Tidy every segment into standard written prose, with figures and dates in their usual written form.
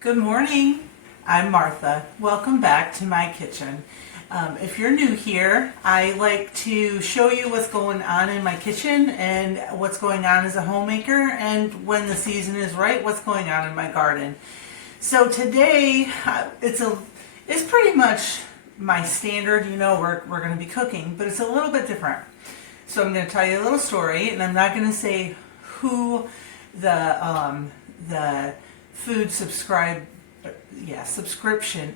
Good morning. I'm Martha. Welcome back to my kitchen. If you're new here, I like to show you what's going on in my kitchen and what's going on as a homemaker, and when the season is right, what's going on in my garden. So today, it's pretty much my standard. We're going to be cooking, but it's a little bit different. So I'm going to tell you a little story, and I'm not going to say who the food subscription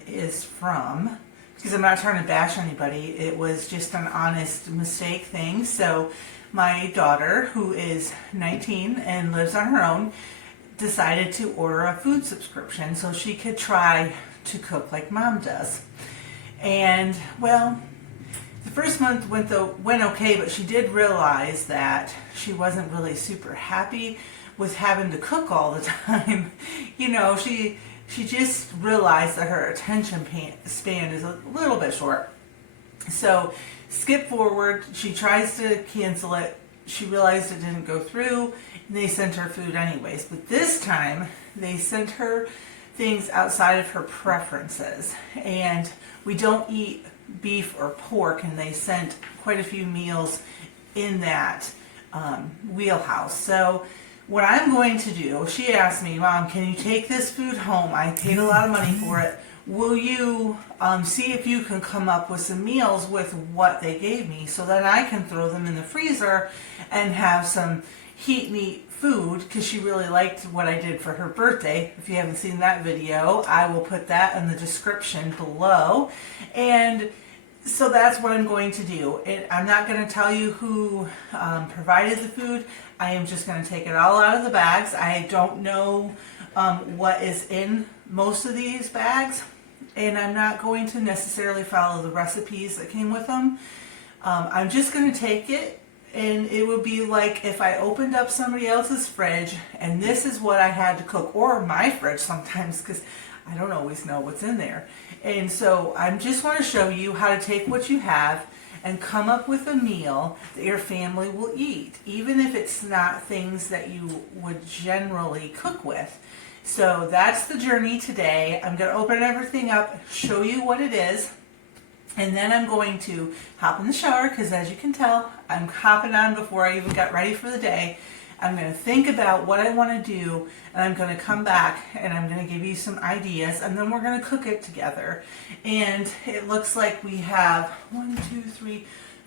is from, because I'm not trying to bash anybody. It was just an honest mistake thing. So my daughter, who is 19 and lives on her own, decided to order a food subscription so she could try to cook like mom does. And well, the first month went okay, but she did realize that she wasn't really super happy with having to cook all the time. She just realized that her attention span is a little bit short. So skip forward, she tries to cancel it. She realized it didn't go through, and they sent her food anyways. But this time, they sent her things outside of her preferences. And we don't eat beef or pork, and they sent quite a few meals in that wheelhouse. So what I'm going to do, she asked me, Mom, can you take this food home? I paid a lot of money for it. Will you see if you can come up with some meals with what they gave me, so that I can throw them in the freezer and have some heat and eat food, because she really liked what I did for her birthday. If you haven't seen that video, I will put that in the description below. And so that's what I'm going to do. I'm not going to tell you who provided the food. I am just going to take it all out of the bags. I don't know what is in most of these bags, and I'm not going to necessarily follow the recipes that came with them. I'm just going to take it, and it would be like if I opened up somebody else's fridge and this is what I had to cook, or my fridge sometimes, because I don't always know what's in there. And so I just want to show you how to take what you have and come up with a meal that your family will eat, even if it's not things that you would generally cook with. So that's the journey today. I'm going to open everything up, show you what it is, and then I'm going to hop in the shower, because as you can tell, I'm hopping on before I even got ready for the day. I'm going to think about what I want to do, and I'm going to come back and I'm going to give you some ideas, and then we're going to cook it together. And it looks like we have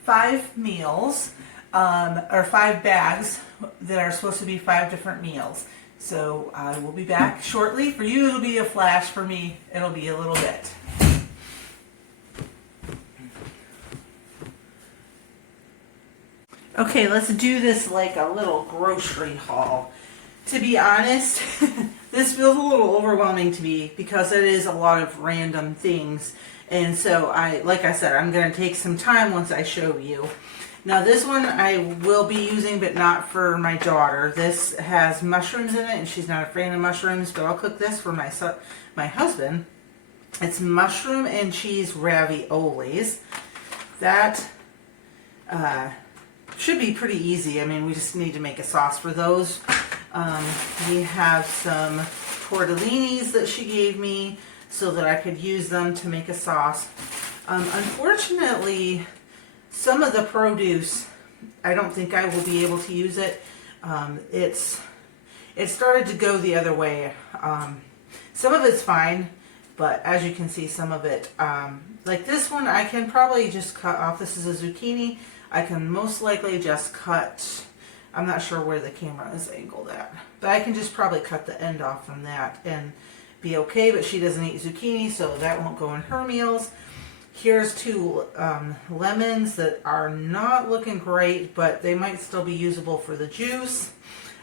5 meals, or 5 bags that are supposed to be 5 different meals. So I will be back shortly. For you, it'll be a flash. For me, it'll be a little bit. Okay, let's do this like a little grocery haul. To be honest, this feels a little overwhelming to me, because it is a lot of random things. And so like I said, I'm going to take some time once I show you. Now this one I will be using, but not for my daughter. This has mushrooms in it, and she's not a fan of mushrooms, but I'll cook this for my husband. It's mushroom and cheese raviolis. That should be pretty easy. I mean, we just need to make a sauce for those. We have some tortellinis that she gave me so that I could use them to make a sauce. Unfortunately, some of the produce, I don't think I will be able to use it. It started to go the other way. Some of it's fine, but as you can see, some of it, like this one, I can probably just cut off. This is a zucchini. I can most likely just cut, I'm not sure where the camera is angled at, but I can just probably cut the end off from that and be okay. But she doesn't eat zucchini, so that won't go in her meals. Here's 2 lemons that are not looking great, but they might still be usable for the juice.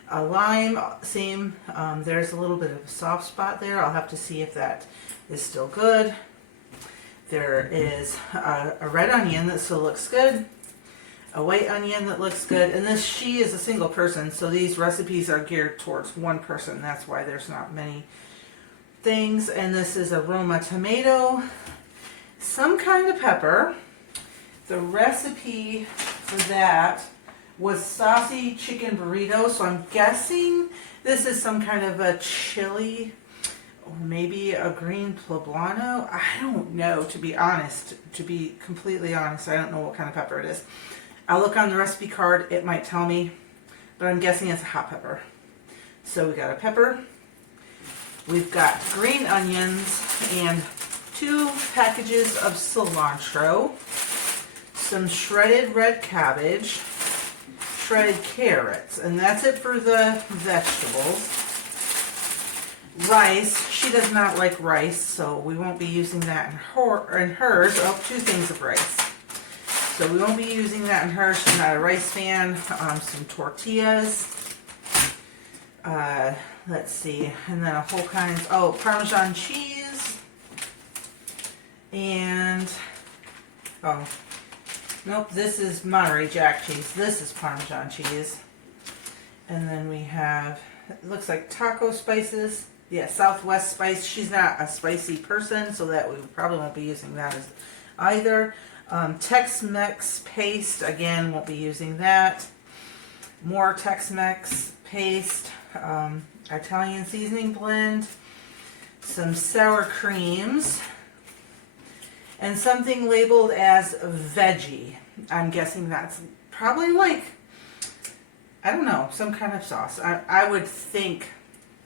A lime, same. There's a little bit of a soft spot there. I'll have to see if that is still good. There is a red onion that still looks good. A white onion that looks good. And she is a single person, so these recipes are geared towards one person. That's why there's not many things. And this is a Roma tomato, some kind of pepper. The recipe for that was saucy chicken burrito, so I'm guessing this is some kind of a chili or maybe a green poblano. I don't know, to be honest. To be completely honest, I don't know what kind of pepper it is. I'll look on the recipe card, it might tell me, but I'm guessing it's a hot pepper. So we got a pepper, we've got green onions, and 2 packages of cilantro, some shredded red cabbage, shredded carrots, and that's it for the vegetables. Rice, she does not like rice, so we won't be using that in hers. Oh, 2 things of rice. So we won't be using that in hers. She's not a rice fan. Some tortillas. Let's see, and then a whole kinds. Oh, Parmesan cheese. And oh, nope. This is Monterey Jack cheese. This is Parmesan cheese. And then we have. It looks like taco spices. Yeah, Southwest spice. She's not a spicy person, so that we probably won't be using that as either. Tex-Mex paste, again, won't be using that. More Tex-Mex paste, Italian seasoning blend, some sour creams, and something labeled as veggie. I'm guessing that's probably like, I don't know, some kind of sauce. I would think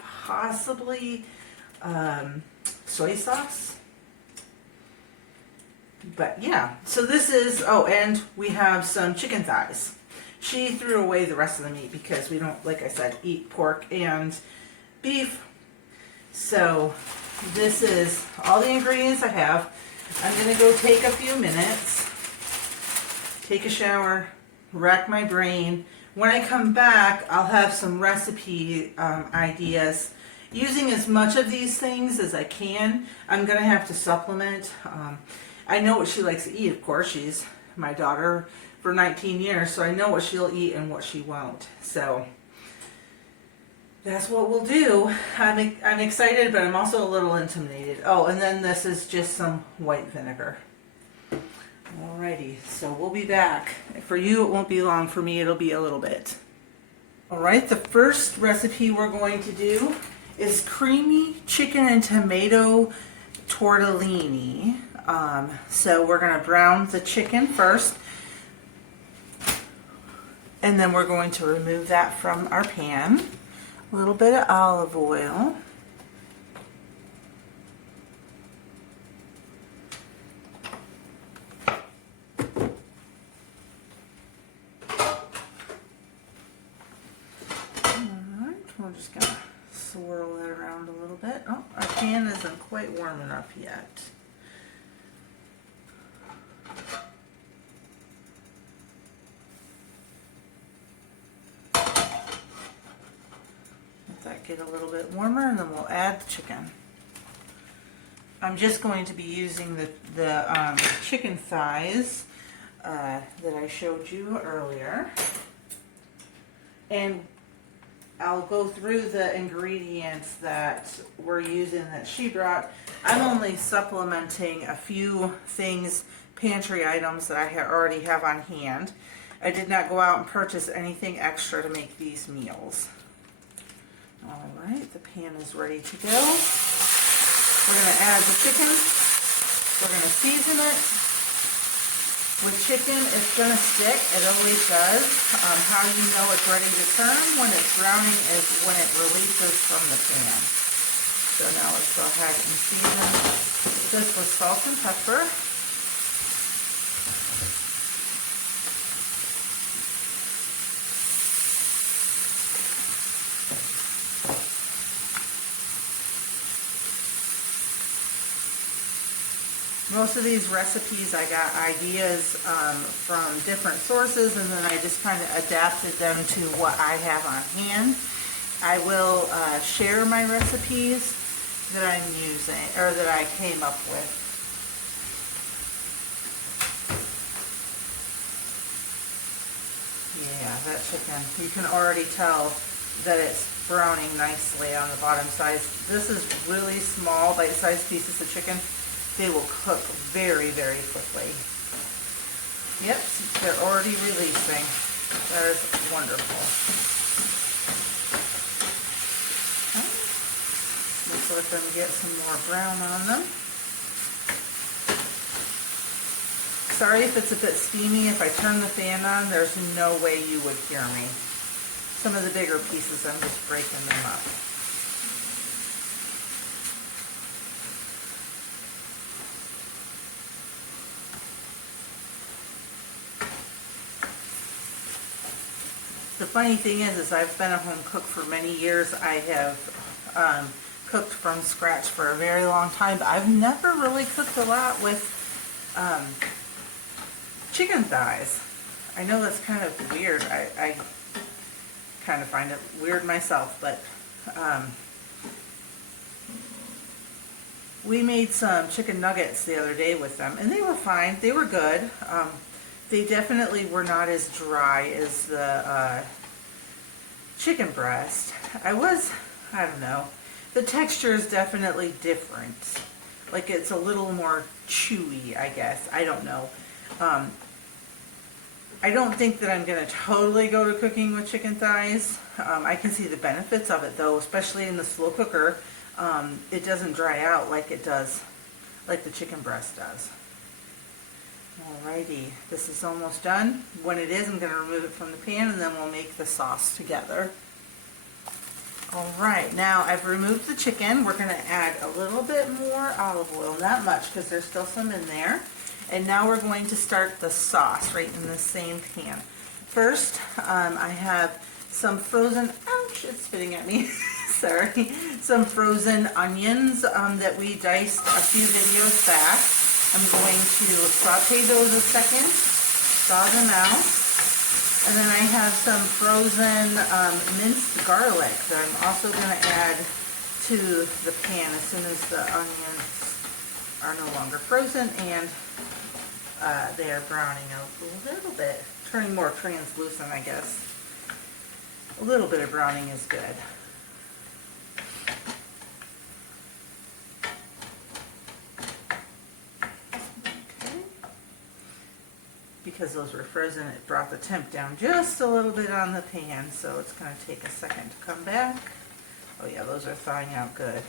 possibly soy sauce. But yeah, so this is, oh, and we have some chicken thighs. She threw away the rest of the meat because we don't, like I said, eat pork and beef. So this is all the ingredients I have. I'm going to go take a few minutes, take a shower, rack my brain. When I come back, I'll have some recipe ideas. Using as much of these things as I can. I'm going to have to supplement. I know what she likes to eat, of course. She's my daughter for 19 years, so I know what she'll eat and what she won't. So that's what we'll do. I'm excited, but I'm also a little intimidated. Oh, and then this is just some white vinegar. Alrighty, so we'll be back. For you, it won't be long. For me, it'll be a little bit. Alright, the first recipe we're going to do is creamy chicken and tomato tortellini. So we're going to brown the chicken first, and then we're going to remove that from our pan. A little bit of olive oil. Alright, we're just going to swirl that around a little bit. Oh, our pan isn't quite warm enough yet. Get a little bit warmer, and then we'll add the chicken. I'm just going to be using the chicken thighs that I showed you earlier, and I'll go through the ingredients that we're using that she brought. I'm only supplementing a few things, pantry items that I already have on hand. I did not go out and purchase anything extra to make these meals. Alright, the pan is ready to go. We're going to add the chicken. We're going to season it. With chicken, it's going to stick. It always does. How you know it's ready to turn when it's browning is when it releases from the pan. So now let's go ahead and season this with salt and pepper. Most of these recipes I got ideas from different sources, and then I just kind of adapted them to what I have on hand. I will share my recipes that I'm using, or that I came up with. Yeah, that chicken, you can already tell that it's browning nicely on the bottom sides. This is really small, bite-sized pieces of chicken. They will cook very, very quickly. Yep, they're already releasing. That is wonderful. Okay. Let's Just let them get some more brown on them. Sorry if it's a bit steamy. If I turn the fan on, there's no way you would hear me. Some of the bigger pieces, I'm just breaking them up. The funny thing is I've been a home cook for many years. I have cooked from scratch for a very long time, but I've never really cooked a lot with chicken thighs. I know that's kind of weird. I kind of find it weird myself, but we made some chicken nuggets the other day with them, and they were fine. They were good. They definitely were not as dry as the chicken breast. I don't know. The texture is definitely different. Like it's a little more chewy, I guess. I don't know. I don't think that I'm going to totally go to cooking with chicken thighs. I can see the benefits of it though, especially in the slow cooker. It doesn't dry out like it does, like the chicken breast does. Alrighty, this is almost done. When it is, I'm going to remove it from the pan and then we'll make the sauce together. Alright, now I've removed the chicken. We're going to add a little bit more olive oil, not much because there's still some in there. And now we're going to start the sauce right in the same pan. First, I have some frozen, ouch, it's spitting at me, sorry, some frozen onions that we diced a few videos back. I'm going to saute those a second, thaw them out. And then I have some frozen minced garlic that I'm also going to add to the pan as soon as the onions are no longer frozen and they are browning a little bit, turning more translucent, I guess. A little bit of browning is good. Okay. Because those were frozen, it brought the temp down just a little bit on the pan, so it's going to take a second to come back. Oh yeah, those are thawing out good.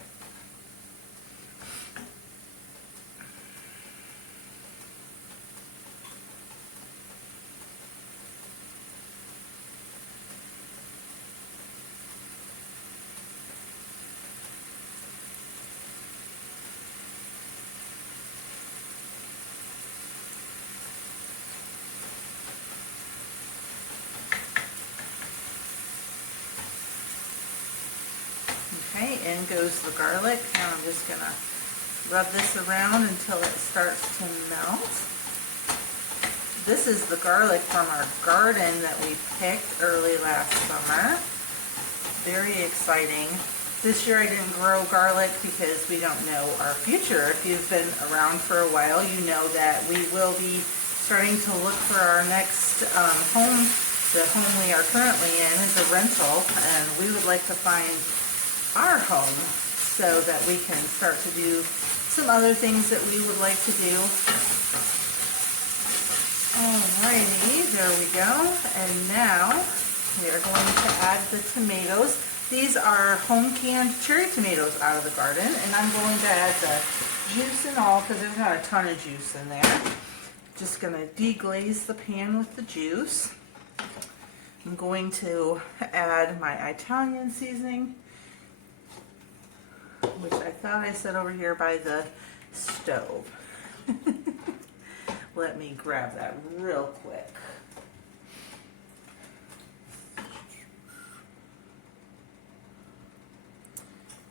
Okay, in goes the garlic. Now I'm just going to rub this around until it starts to melt. This is the garlic from our garden that we picked early last summer. Very exciting. This year I didn't grow garlic because we don't know our future. If you've been around for a while, you know that we will be starting to look for our next home. The home we are currently in is a rental, and we would like to find our home so that we can start to do some other things that we would like to do. Alrighty, there we go. And now we are going to add the tomatoes. These are home canned cherry tomatoes out of the garden, and I'm going to add the juice and all because there's not a ton of juice in there. Just going to deglaze the pan with the juice. I'm going to add my Italian seasoning, which I thought I set over here by the stove. Let me grab that real quick.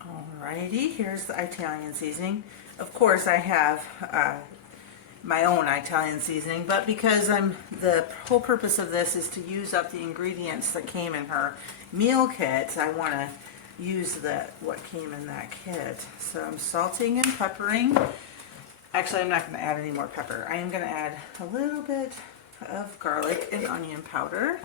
Alrighty, here's the Italian seasoning. Of course I have my own Italian seasoning, but because the whole purpose of this is to use up the ingredients that came in her meal kit, I want to use what came in that kit. So I'm salting and peppering. Actually, I'm not going to add any more pepper. I am going to add a little bit of garlic and onion powder.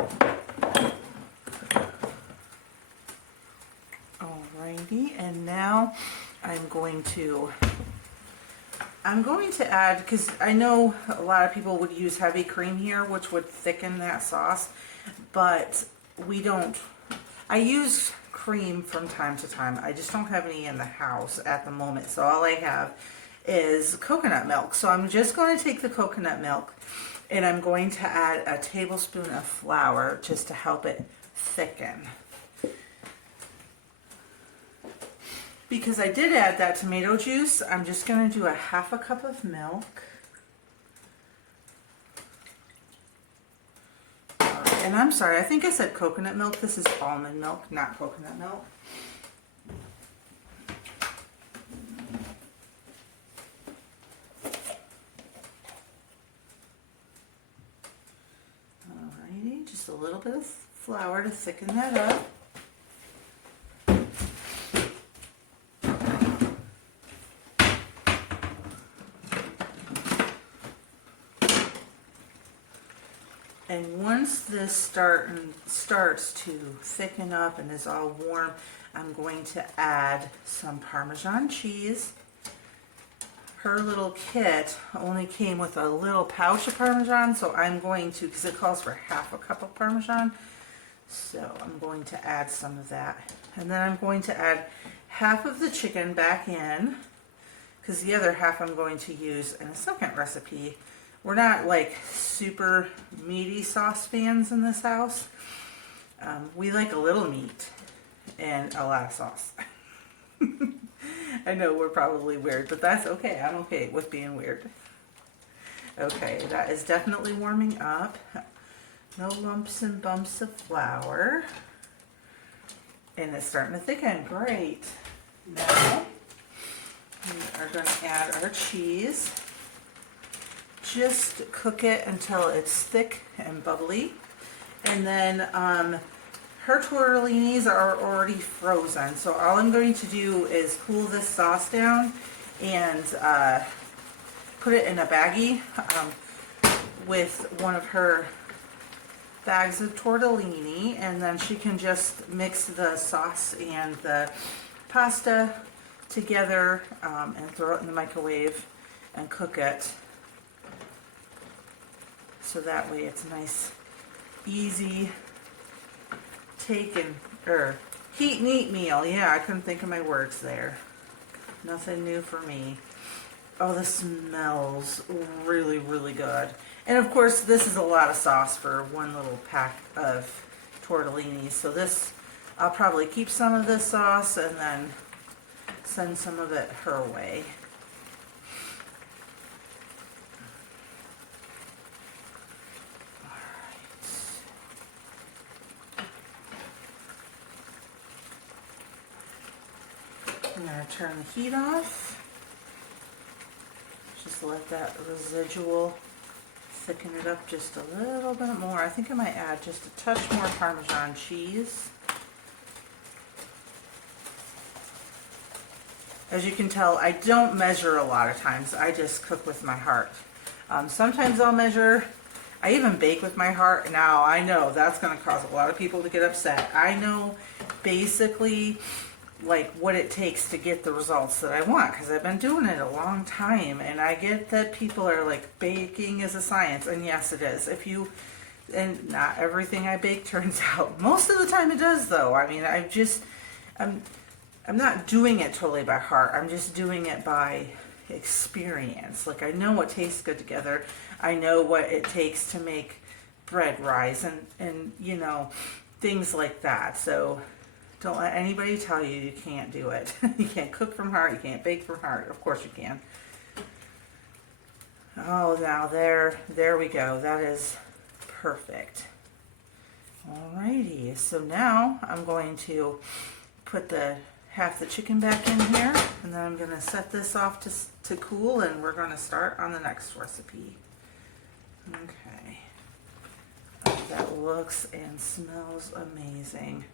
Alrighty, and now I'm going to add, because I know a lot of people would use heavy cream here, which would thicken that sauce, but we don't. I use cream from time to time. I just don't have any in the house at the moment, so all I have is coconut milk. So I'm just going to take the coconut milk and I'm going to add a tablespoon of flour just to help it thicken. Because I did add that tomato juice, I'm just going to do a half a cup of milk. And I'm sorry, I think I said coconut milk. This is almond milk, not coconut milk. Alrighty, just a little bit of flour to thicken that up. And once this starts to thicken up and is all warm, I'm going to add some Parmesan cheese. Her little kit only came with a little pouch of Parmesan, so I'm going to, because it calls for half a cup of Parmesan, so I'm going to add some of that. And then I'm going to add half of the chicken back in, because the other half I'm going to use in a second recipe. We're not like super meaty sauce fans in this house. We like a little meat and a lot of sauce. I know we're probably weird, but that's okay. I'm okay with being weird. Okay, that is definitely warming up. No lumps and bumps of flour. And it's starting to thicken. Great. Now we are going to add our cheese. Just cook it until it's thick and bubbly. And then her tortellinis are already frozen. So all I'm going to do is cool this sauce down and put it in a baggie with one of her bags of tortellini. And then she can just mix the sauce and the pasta together and throw it in the microwave and cook it. So that way it's a nice, easy heat and eat meal. Yeah, I couldn't think of my words there. Nothing new for me. Oh, this smells really, really good. And of course, this is a lot of sauce for one little pack of tortellini. So this, I'll probably keep some of this sauce and then send some of it her way. I'm going to turn the heat off. Just let that residual thicken it up just a little bit more. I think I might add just a touch more Parmesan cheese. As you can tell, I don't measure a lot of times. I just cook with my heart. Sometimes I'll measure. I even bake with my heart. Now, I know that's going to cause a lot of people to get upset. I know basically like what it takes to get the results that I want, because I've been doing it a long time, and I get that people are like, baking is a science, and yes it is. And not everything I bake turns out. Most of the time it does, though. I mean, I'm not doing it totally by heart. I'm just doing it by experience. Like, I know what tastes good together. I know what it takes to make bread rise and you know, things like that. So don't let anybody tell you you can't do it. You can't cook from heart. You can't bake from heart. Of course you can. Oh, now there we go. That is perfect. Alrighty. So now I'm going to put half the chicken back in here, and then I'm going to set this off to cool, and we're going to start on the next recipe. Okay. Oh, that looks and smells amazing.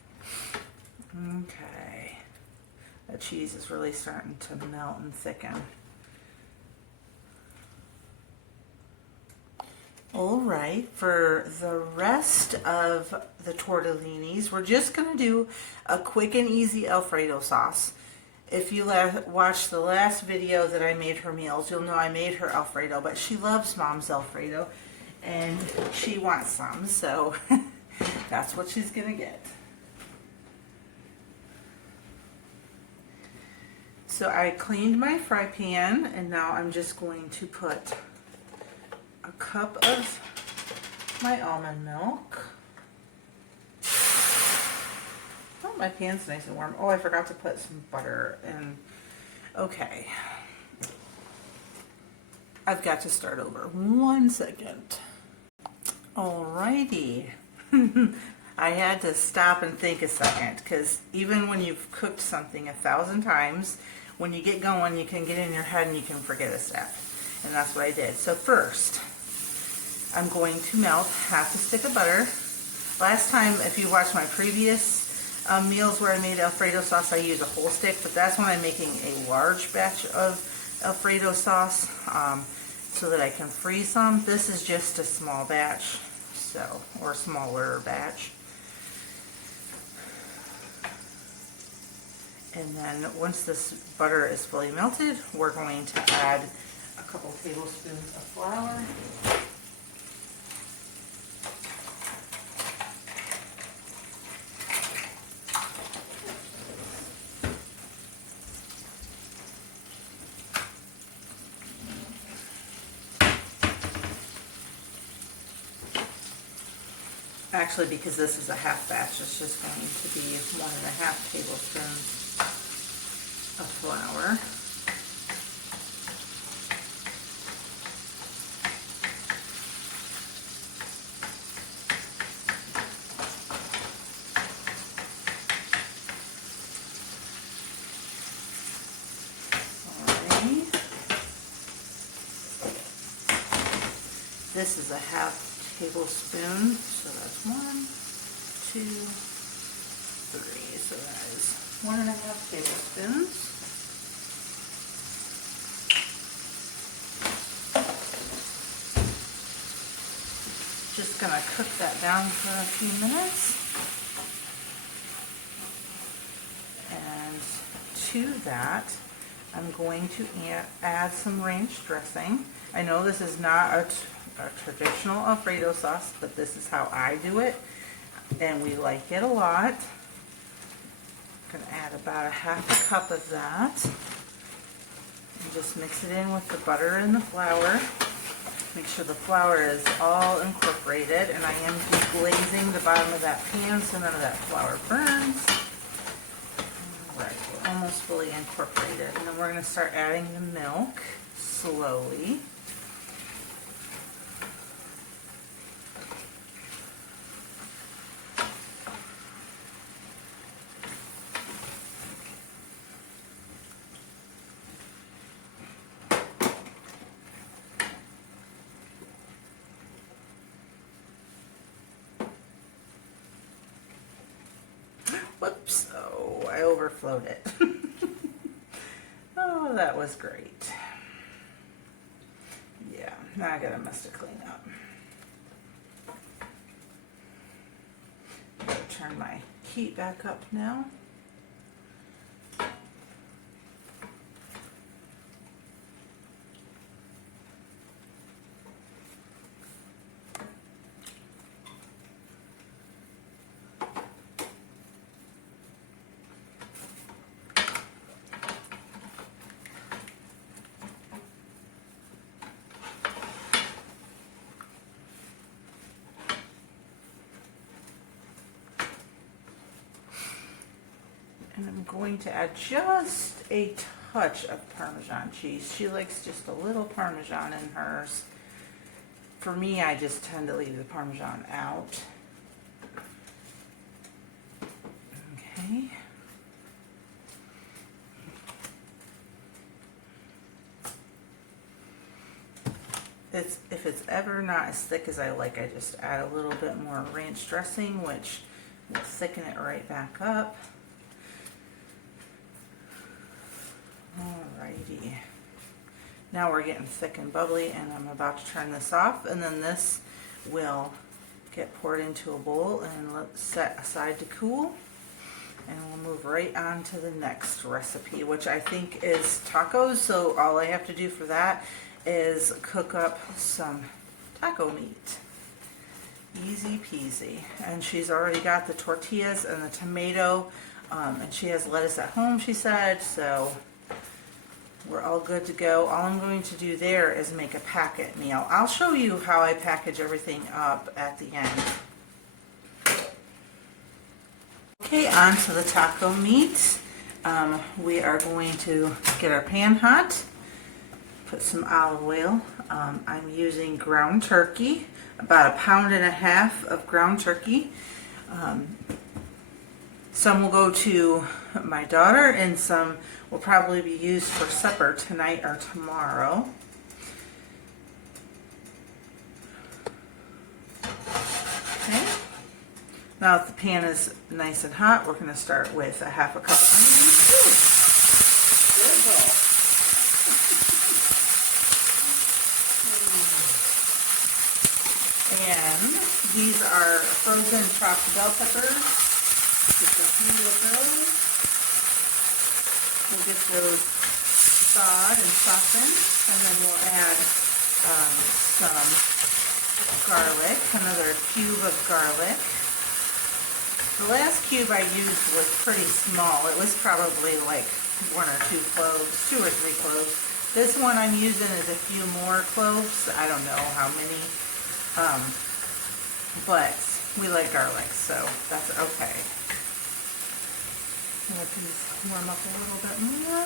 Okay, the cheese is really starting to melt and thicken. All right, for the rest of the tortellinis, we're just going to do a quick and easy Alfredo sauce. If you watched the last video that I made her meals, you'll know I made her Alfredo, but she loves Mom's Alfredo, and she wants some, so that's what she's going to get. So I cleaned my fry pan, and now I'm just going to put a cup of my almond milk. Oh, my pan's nice and warm. Oh, I forgot to put some butter in. Okay. I've got to start over. 1 second. Alrighty. I had to stop and think a second, because even when you've cooked something 1,000 times, when you get going, you can get in your head and you can forget a step. And that's what I did. So first, I'm going to melt half a stick of butter. Last time, if you watched my previous meals where I made Alfredo sauce, I use a whole stick, but that's when I'm making a large batch of Alfredo sauce, so that I can freeze some. This is just a small batch, so, or smaller batch. And then once this butter is fully melted, we're going to add a couple tablespoons of flour. Actually, because this is a half batch, it's just going to be 1.5 tablespoons of flour. Alrighty. This is a half tablespoon, so that's 1, 2, 3, so that is 1.5 tablespoons. Just gonna cook that down for a few minutes. And to that, I'm going to add some ranch dressing. I know this is not a traditional Alfredo sauce, but this is how I do it, and we like it a lot. I'm gonna add about 1/2 cup of that, and just mix it in with the butter and the flour. Make sure the flour is all incorporated, and I am deglazing the bottom of that pan so none of that flour burns. Alright, we're almost fully incorporated, and then we're gonna start adding the milk slowly. Whoops, oh, I overflowed it. Oh, that was great. Yeah, now I got a mess to clean up. I'm gonna turn my heat back up now. And I'm going to add just a touch of Parmesan cheese. She likes just a little Parmesan in hers. For me, I just tend to leave the Parmesan out. Okay. If it's ever not as thick as I like, I just add a little bit more ranch dressing, which will thicken it right back up. Alrighty. Now we're getting thick and bubbly, and I'm about to turn this off, and then this will get poured into a bowl and set aside to cool. And we'll move right on to the next recipe, which I think is tacos. So all I have to do for that is cook up some taco meat. Easy peasy. And she's already got the tortillas and the tomato, and she has lettuce at home, she said, so we're all good to go. All I'm going to do there is make a packet meal. I'll show you how I package everything up at the end. Okay, on to the taco meat. We are going to get our pan hot, put some olive oil. I'm using ground turkey, about 1.5 pounds of ground turkey. Some will go to my daughter and some will probably be used for supper tonight or tomorrow. Okay. Now that the pan is nice and hot, we're going to start with 1/2 cup of onions. And these are frozen chopped bell peppers. Just a few of those. We'll get those thawed and softened, and then we'll add some garlic, another cube of garlic. The last cube I used was pretty small. It was probably like 1 or 2 cloves, 2 or 3 cloves. This one I'm using is a few more cloves. I don't know how many, but we like garlic, so that's okay. Let these warm up a little bit more.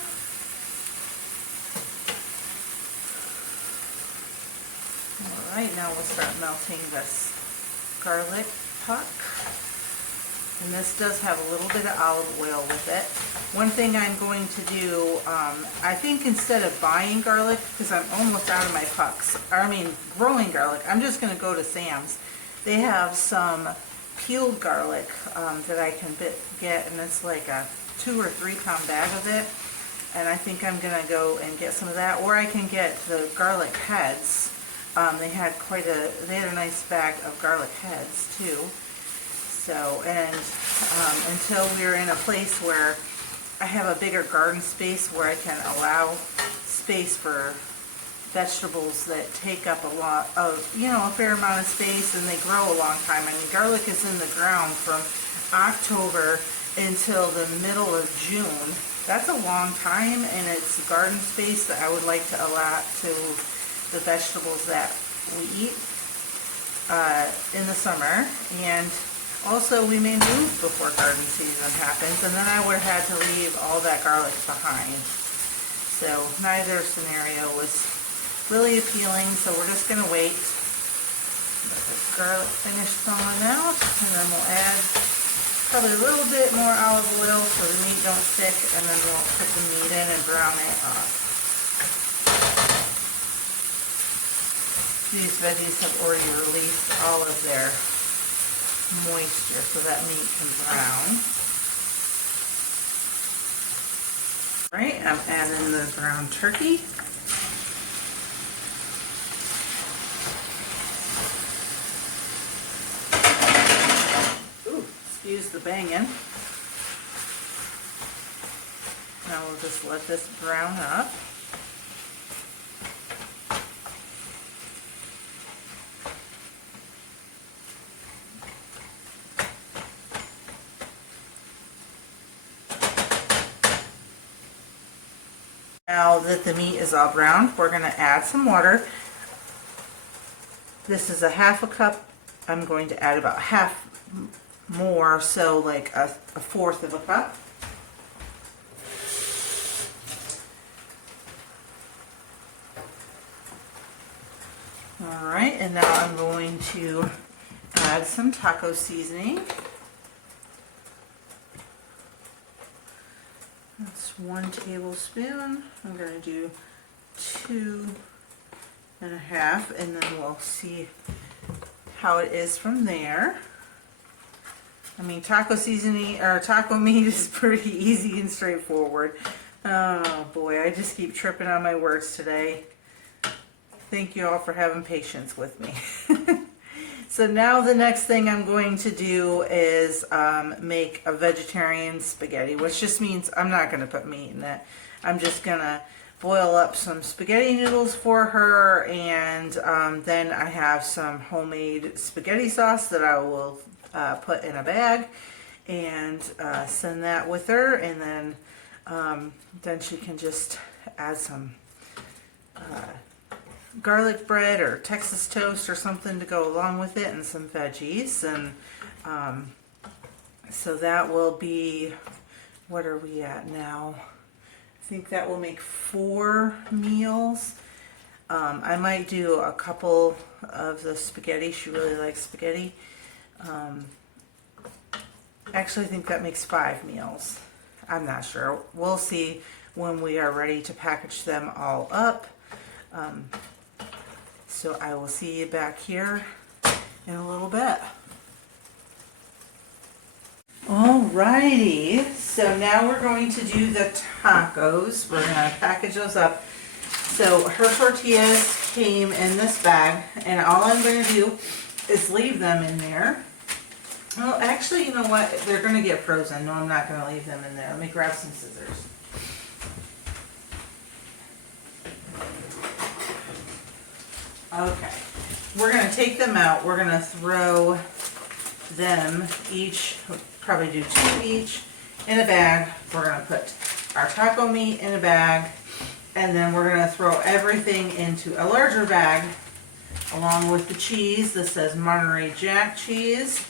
Alright, now we'll start melting this garlic puck. And this does have a little bit of olive oil with it. One thing I'm going to do, I think instead of buying garlic, because I'm almost out of my pucks, growing garlic, I'm just going to go to Sam's. They have some peeled garlic that I can get, and it's like a 2 or 3 pound bag of it, and I think I'm gonna go and get some of that, or I can get the garlic heads. They had a nice bag of garlic heads too. So, and until we're in a place where I have a bigger garden space where I can allow space for vegetables that take up a lot of, a fair amount of space, and they grow a long time. I mean, garlic is in the ground from October until the middle of June. That's a long time, and it's garden space that I would like to allow to the vegetables that we eat in the summer. And also, we may move before garden season happens, and then I would have had to leave all that garlic behind. So neither scenario was really appealing, so we're just going to wait. Let this garlic finish thawing out, and then we'll add probably a little bit more olive oil so the meat don't stick, and then we'll put the meat in and brown it up. These veggies have already released all of their moisture, so that meat can brown. Alright, I'm adding the ground turkey. Excuse the banging. Now we'll just let this brown up. Now that the meat is all browned, we're going to add some water. This is 1/2 cup. I'm going to add about half more, so like a 1/4 of a cup. Alright, and now I'm going to add some taco seasoning. That's 1 tablespoon. I'm going to do 2.5, and then we'll see how it is from there. I mean, taco seasoning or taco meat is pretty easy and straightforward. Oh boy, I just keep tripping on my words today. Thank you all for having patience with me. So now the next thing I'm going to do is make a vegetarian spaghetti, which just means I'm not going to put meat in it. I'm just going to boil up some spaghetti noodles for her, and then I have some homemade spaghetti sauce that I will put in a bag and send that with her, and then she can just add some garlic bread or Texas toast or something to go along with it, and some veggies. And so that will be, what are we at now? I think that will make 4 meals. I might do a couple of the spaghetti. She really likes spaghetti. Actually, I think that makes 5 meals. I'm not sure. We'll see when we are ready to package them all up. So I will see you back here in a little bit. Alrighty, so now we're going to do the tacos. We're going to package those up. So her tortillas came in this bag, and all I'm going to do is leave them in there. Well, actually, you know what? They're going to get frozen. No, I'm not going to leave them in there. Let me grab some scissors. Okay, we're going to take them out. We're going to throw them each, probably do 2 each, in a bag. We're going to put our taco meat in a bag, and then we're going to throw everything into a larger bag along with the cheese. This says Monterey Jack cheese.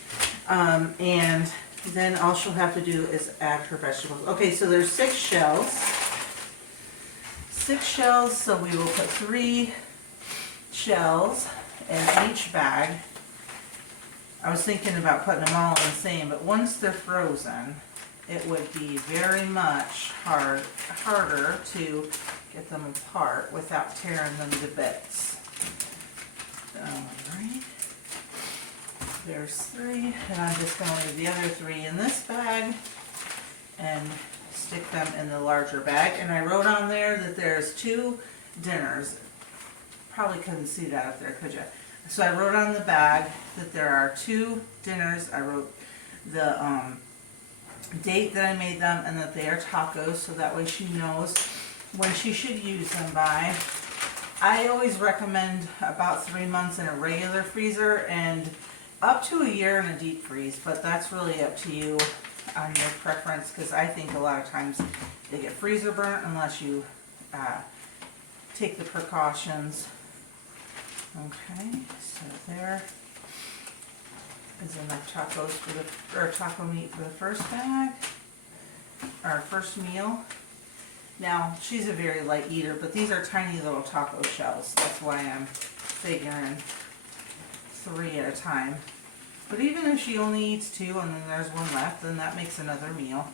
And then all she'll have to do is add her vegetables. Okay, so there's 6 shells. 6 shells, so we will put 3 shells in each bag. I was thinking about putting them all in the same, but once they're frozen, it would be very much harder to get them apart without tearing them to bits. Alright. There's 3, and I'm just going to leave the other 3 in this bag and stick them in the larger bag. And I wrote on there that there's 2 dinners. Probably couldn't see that up there, could you? So I wrote on the bag that there are 2 dinners. I wrote the date that I made them and that they are tacos, so that way she knows when she should use them by. I always recommend about 3 months in a regular freezer and up to a year in a deep freeze, but that's really up to you on your preference, because I think a lot of times they get freezer burnt unless you take the precautions. Okay, so there is enough tacos for the, or taco meat for the first bag, our first meal. Now, she's a very light eater, but these are tiny little taco shells. That's why I'm figuring 3 at a time. But even if she only eats 2 and then there's 1 left, then that makes another meal.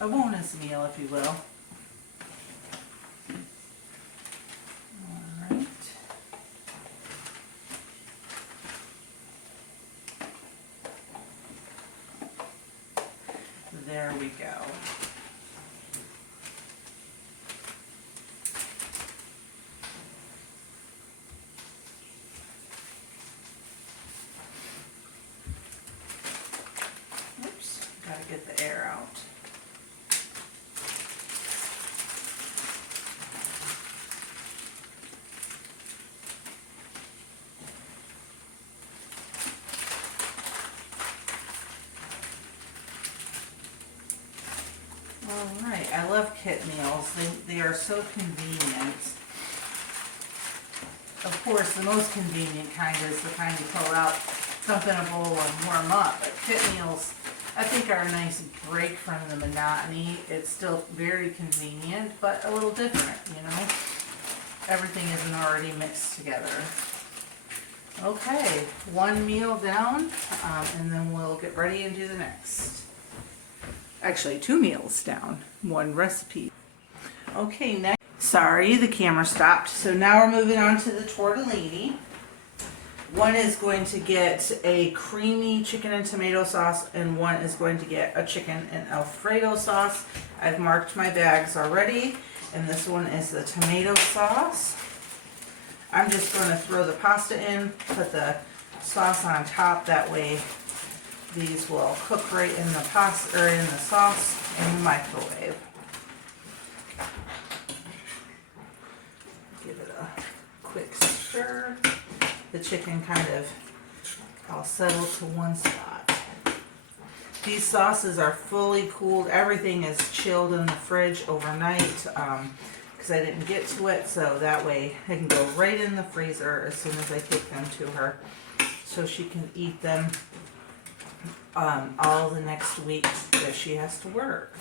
A bonus meal, if you will. Alright. There we go. Gotta get the air out. Alright, I love kit meals. They are so convenient. Of course, the most convenient kind is the kind you pull out, dump in a bowl and warm up. But kit meals, I think, are a nice break from the monotony. It's still very convenient, but a little different, you know? Everything isn't already mixed together. Okay, 1 meal down, and then we'll get ready and do the next. Actually, 2 meals down, 1 recipe. Okay, next. Sorry, the camera stopped. So now we're moving on to the tortellini. One is going to get a creamy chicken and tomato sauce, and one is going to get a chicken and Alfredo sauce. I've marked my bags already, and this one is the tomato sauce. I'm just going to throw the pasta in, put the sauce on top. That way, these will cook right in the pasta or in the sauce in the microwave. Give it a quick stir. The chicken kind of all settle to one spot. These sauces are fully cooled. Everything is chilled in the fridge overnight because I didn't get to it, so that way I can go right in the freezer as soon as I take them to her, so she can eat them all the next week that she has to work.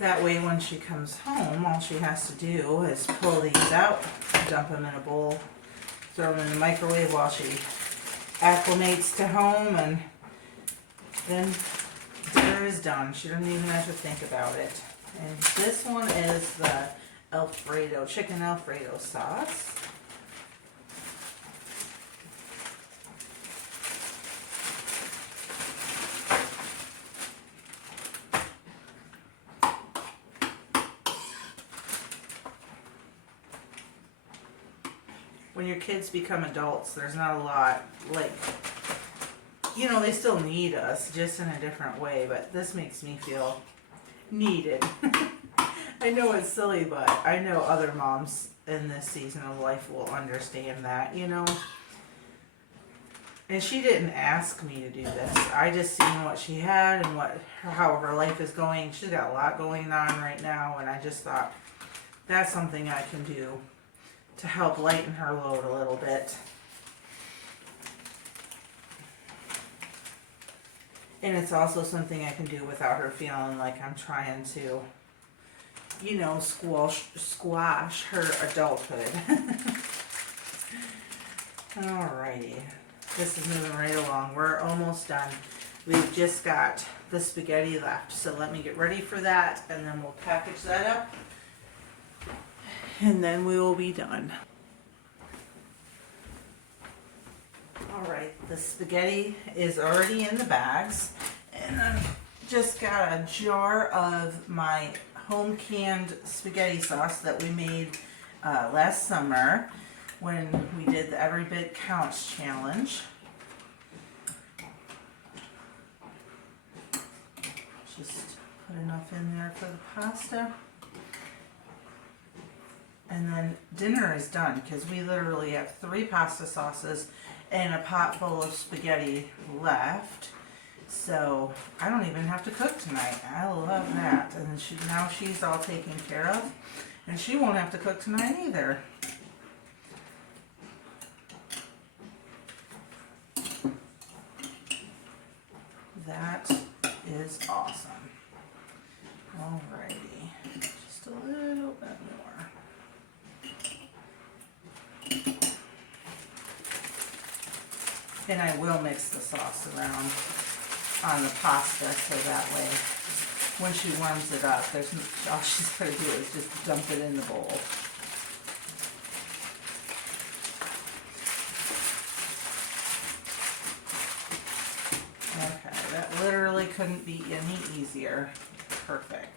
That way when she comes home, all she has to do is pull these out, dump them in a bowl, throw them in the microwave while she acclimates to home, and then dinner is done. She doesn't even have to think about it. And this one is the Alfredo, chicken Alfredo sauce. When your kids become adults, there's not a lot, like, you know, they still need us, just in a different way, but this makes me feel needed. I know it's silly, but I know other moms in this season of life will understand that, you know. And she didn't ask me to do this. I just seen what she had and how her life is going. She's got a lot going on right now, and I just thought that's something I can do to help lighten her load a little bit. And it's also something I can do without her feeling like I'm trying to, you know, squash her adulthood. Alrighty, this is moving right along. We're almost done. We've just got the spaghetti left, so let me get ready for that, and then we'll package that up, and then we will be done. Alright, the spaghetti is already in the bags, and I've just got a jar of my home canned spaghetti sauce that we made last summer when we did the Every Bit Counts challenge. Just put enough in there for the pasta. And then dinner is done because we literally have 3 pasta sauces and a pot full of spaghetti left. So I don't even have to cook tonight. I love that. And now she's all taken care of, and she won't have to cook tonight either. That is awesome. Alrighty, just a little bit more. And I will mix the sauce around on the pasta, so that way when she warms it up, all she's got to do is just dump it in the bowl. Okay, that literally couldn't be any easier. Perfect.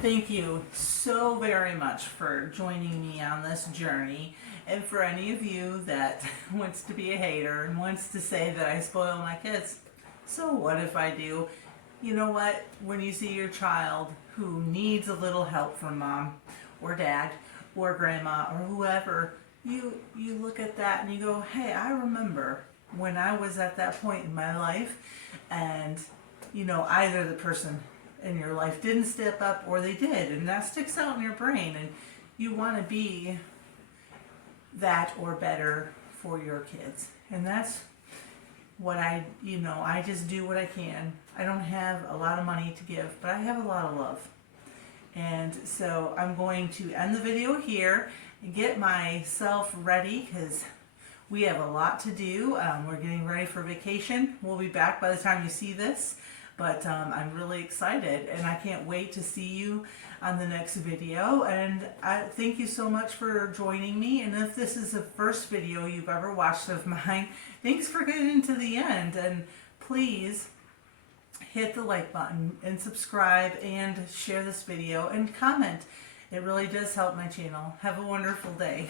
Thank you so very much for joining me on this journey, and for any of you that wants to be a hater and wants to say that I spoil my kids, so what if I do? You know what? When you see your child who needs a little help from mom or dad or grandma or whoever, you look at that and you go, hey, I remember when I was at that point in my life, and you know, either the person in your life didn't step up or they did, and that sticks out in your brain, and you want to be that or better for your kids. And that's what I just do what I can. I don't have a lot of money to give, but I have a lot of love. And so I'm going to end the video here and get myself ready, because we have a lot to do. We're getting ready for vacation. We'll be back by the time you see this. But I'm really excited, and I can't wait to see you on the next video. And I thank you so much for joining me. And if this is the first video you've ever watched of mine, thanks for getting to the end. And please hit the like button and subscribe and share this video and comment. It really does help my channel. Have a wonderful day.